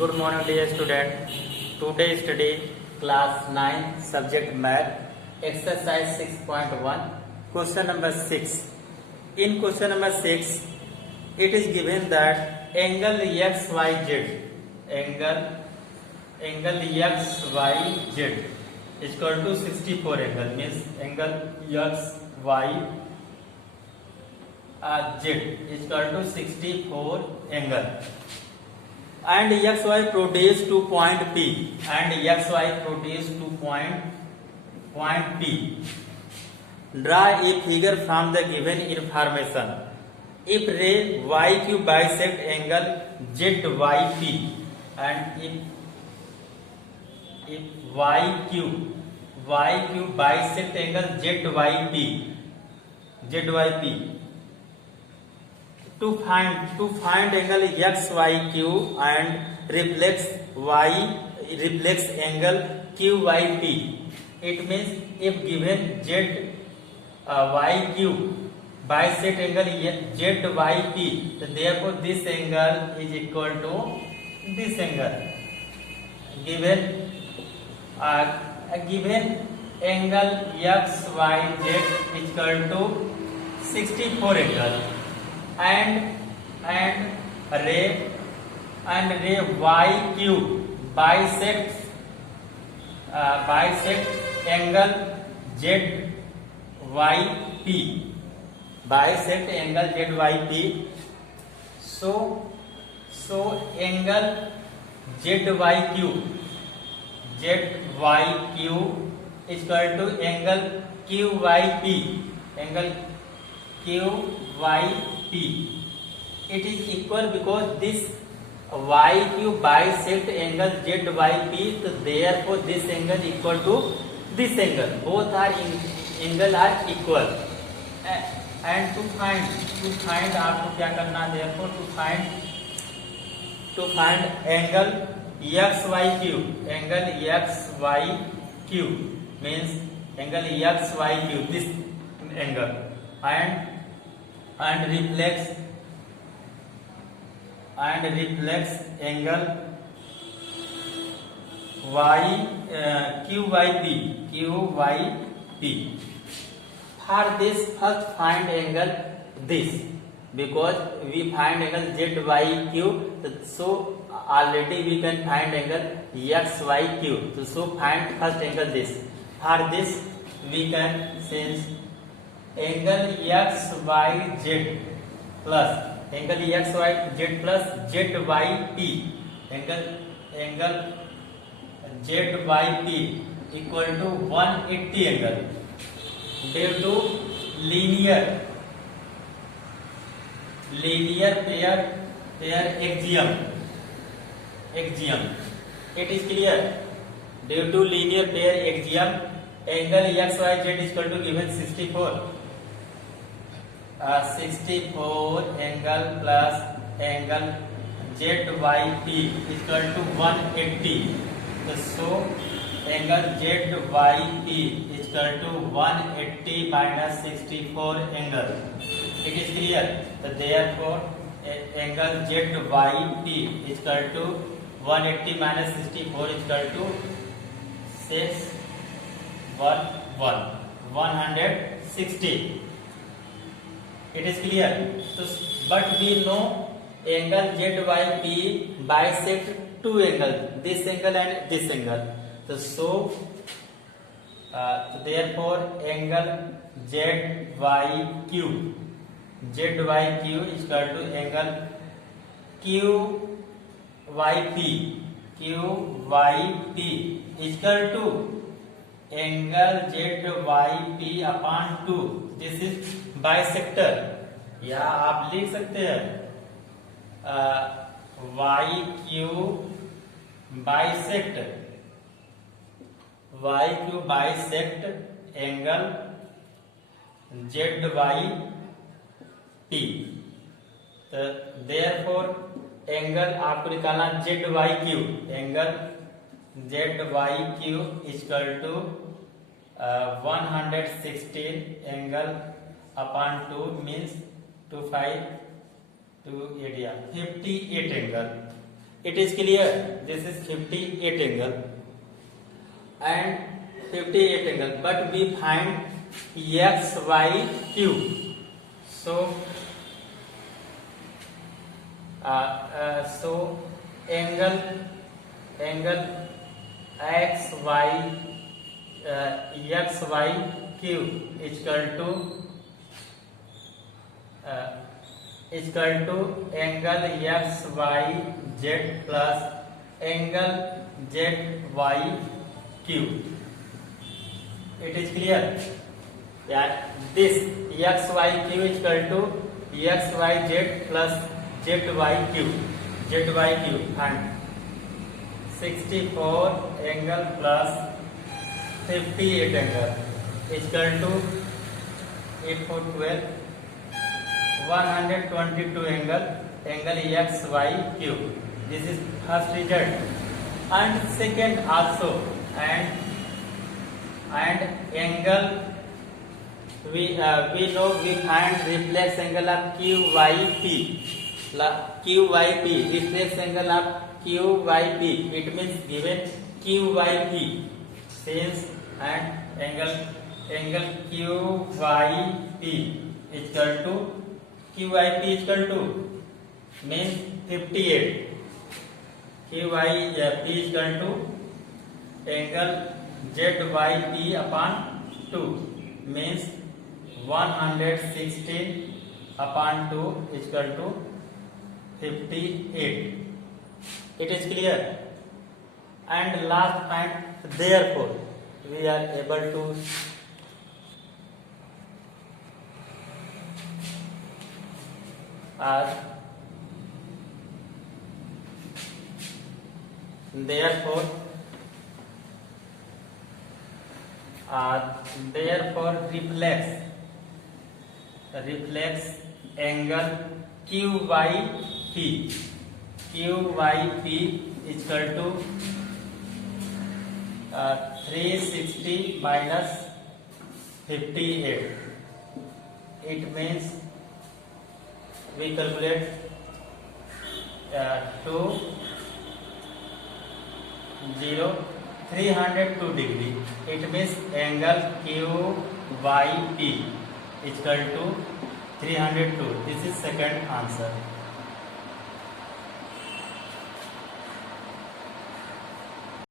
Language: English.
Good morning, dear student. Today study class 9 subject math exercise 6.1 question number 6. In question number 6, it is given that angle XYZ is equal to 64 angle, means angle XYZ is equal to 64 angle, and xy produce to point P, Draw a figure from the given information. If ray YQ bisect angle ZYP, and if YQ bisect angle ZYP, to find angle XYQ and reflex angle QYP. It means if given YQ bisect angle ZYP, therefore this angle is equal to this angle. Given angle XYZ is equal to 64 angle, and ray YQ bisect angle ZYP, so angle ZYQ is equal to angle QYP. It is equal because this YQ bisect angle ZYP, so therefore this angle equal to this angle. Both are angle are equal. And to find आपको क्या करना है? Therefore to find angle XYQ means angle XYQ, this angle, and reflex angle QYP. For this, first find angle this, because we find angle ZYQ, so already we can find angle XYQ. So find first angle this. For this we can sense angle XYZ plus ZYP, angle ZYP equal to 180 angle due to linear pair axiom. It is clear. Due to linear pair axiom, angle XYZ is equal to given 64 angle plus angle ZYP is equal to 180. So angle ZYP is equal to 180 minus 64 angle. It is clear. So therefore angle ZYP is equal to 180 minus 64 is equal to 160. It is clear. So, but we know angle ZYP bisect two angles, this angle and this angle. So therefore angle ZYQ is equal to angle QYP is equal to angle ZYP upon 2. This is bisector, या आप लिख सकते हैं YQ bisect angle ZYP. तो therefore angle आपको निकालना ZYQ, angle ZYQ equal to 116 angle upon 2 means 25 to area 58 angle. It is clear. This is 58 angle and 58 angle, but we find x, y, q. So angle x, y, q is equal to angle x, y, z plus angle z, y, q. It is clear. Yeah, this x, y, q is equal to x, y, z plus z, y, q. And 64 angle plus 58 angle is equal to 8 4 12 122 angle x, y, q. This is first result. And second also, and angle we know, we find reflex angle of QYP. Reflex angle of QYP. It means given QYP. Since and angle QYP is equal to means 58. QYP is equal to angle ZYP upon 2 means 116 upon 2 is equal to 58. It is clear. And last point, therefore we are able to therefore reflex angle QYP is equal to 360 minus 58. It means we calculate 302 degree. It means angle QYP is equal to 302. This is second answer.